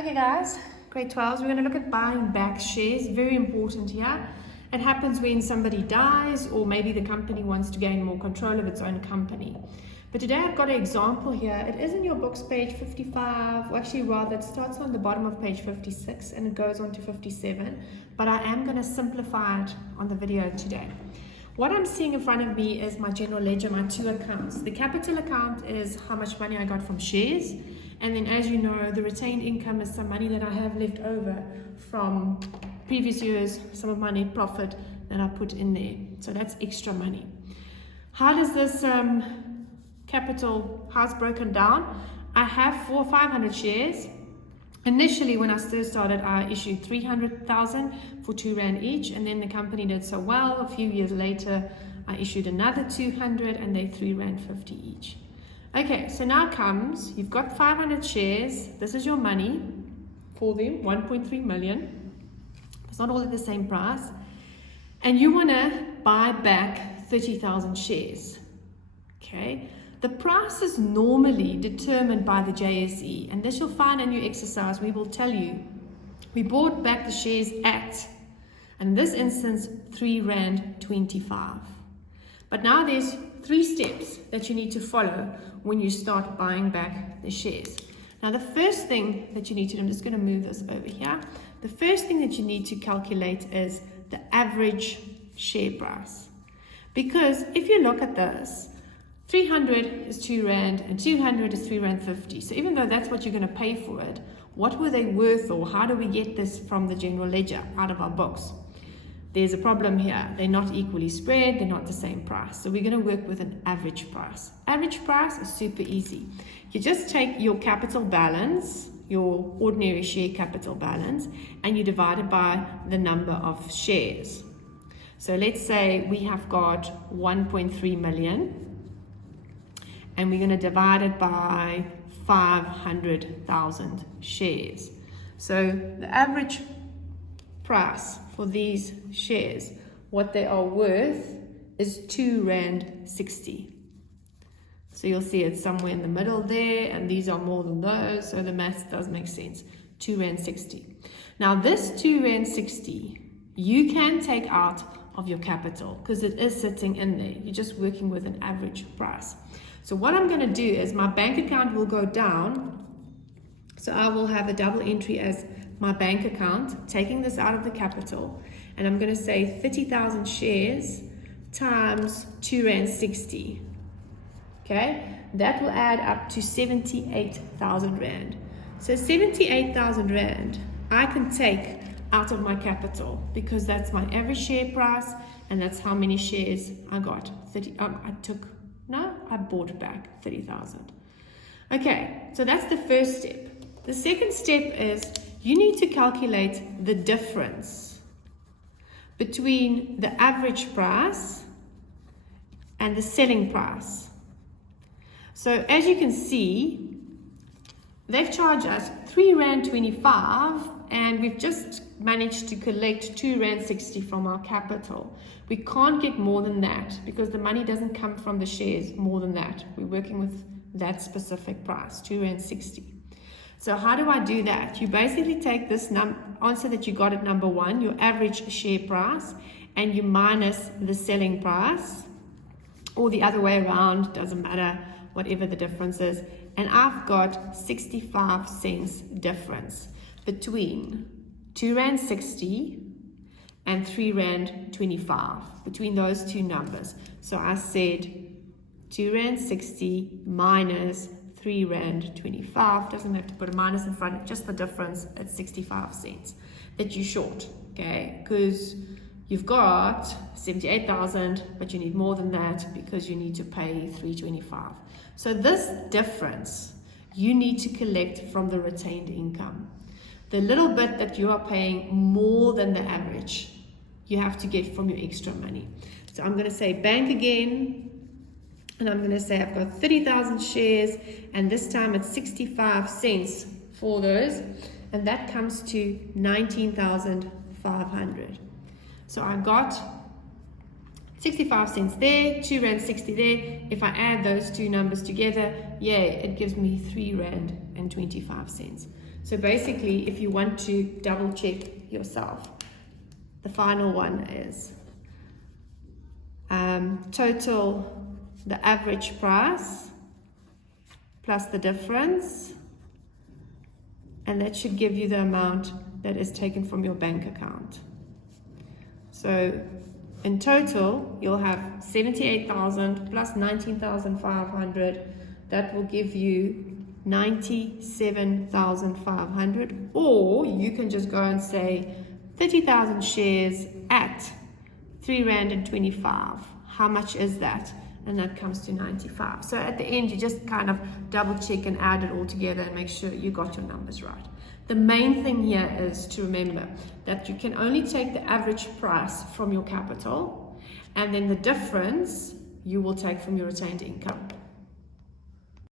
Okay guys, grade 12s, we're going to look at buying back shares. Very important here. It happens when somebody dies or maybe the company wants to gain more control of its own company. But today I've got an example here. It is in your books, page 55, or actually rather it starts on the bottom of page 56 and it goes on to 57. But I am going to simplify it on the video today. What I'm seeing in front of me is my general ledger, my two accounts. The capital account is how much money I got from shares. And then as you know, the retained income is some money that I have left over from previous years, some of my net profit that I put in there. So that's extra money. How does this capital, how it's broken down? I have 500 shares. Initially, when I first started, I issued 300,000 for R2 each, and then the company did so well. A few years later, I issued another 200, and they're R3.50 each. Okay, so now comes, you've got 500 shares. This is your money for them, 1.3 million. It's not all at the same price. And you want to buy back 30,000 shares. Okay. The price is normally determined by the JSE, and this you'll find in your exercise. We will tell you we bought back the shares at, in this instance, R3.25. But now there's 3 steps that you need to follow when you start buying back the shares. Now the first thing that you need to do, I'm just going to move this over here. The first thing that you need to calculate is the average share price. Because if you look at this, 300 is R2 and 200 is R3.50. So even though that's what you're going to pay for it, what were they worth, or how do we get this from the general ledger out of our books? There's a problem here. They're not equally spread. They're not the same price. So we're going to work with an average price. Average price is super easy. You just take your capital balance, your ordinary share capital balance, and you divide it by the number of shares. So let's say we have got 1.3 million. And we're going to divide it by 500,000 shares. So the average price for these shares, what they are worth, is R2.60. So you'll see it's somewhere in the middle there, and these are more than those, so the math does make sense. R2.60. Now this R2.60, you can take out of your capital because it is sitting in there. You're just working with an average price. So what I'm going to do is my bank account will go down. So I will have a double entry as my bank account, taking this out of the capital. And I'm going to say 30,000 shares times R2.60. Okay, that will add up to 78,000 Rand. So 78,000 Rand I can take out of my capital because that's my average share price and that's how many shares I got. I bought back 30,000. Okay, so that's the first step. The second step is you need to calculate the difference between the average price and the selling price. So as you can see, they've charged us R3.25 and we've just managed to collect R2.60 from our capital. We can't get more than that because the money doesn't come from the shares more than that. We're working with that specific price, R2.60. So how do I do that? You basically take this answer that you got at number 1, your average share price, and you minus the selling price, or the other way around, doesn't matter, whatever the difference is. And I've got 65 cents difference between R2.60 and R3.25, between those two numbers. So I said R2.60 minus R3.25, doesn't have to put a minus in front, just the difference at 65 cents that you're short, okay? Because you've got 78,000, but you need more than that because you need to pay R3.25. So this difference you need to collect from the retained income. The little bit that you are paying more than the average, you have to get from your extra money. So I'm going to say bank again, and I'm going to say I've got 30,000 shares, and this time it's 65 cents for those, and that comes to 19,500. So I got 65 cents there, R2.60 there. If I add those two numbers together, yay, it gives me R3.25. So basically, if you want to double check yourself, the final one is total the average price plus the difference, and that should give you the amount that is taken from your bank account. So in total, you'll have 78,000 plus 19,500. That will give you 97,500. Or you can just go and say 30,000 shares at R3.25. How much is that? And that comes to 95. So at the end, you just kind of double check and add it all together and make sure you got your numbers right. The main thing here is to remember that you can only take the average price from your capital, and then the difference you will take from your retained income.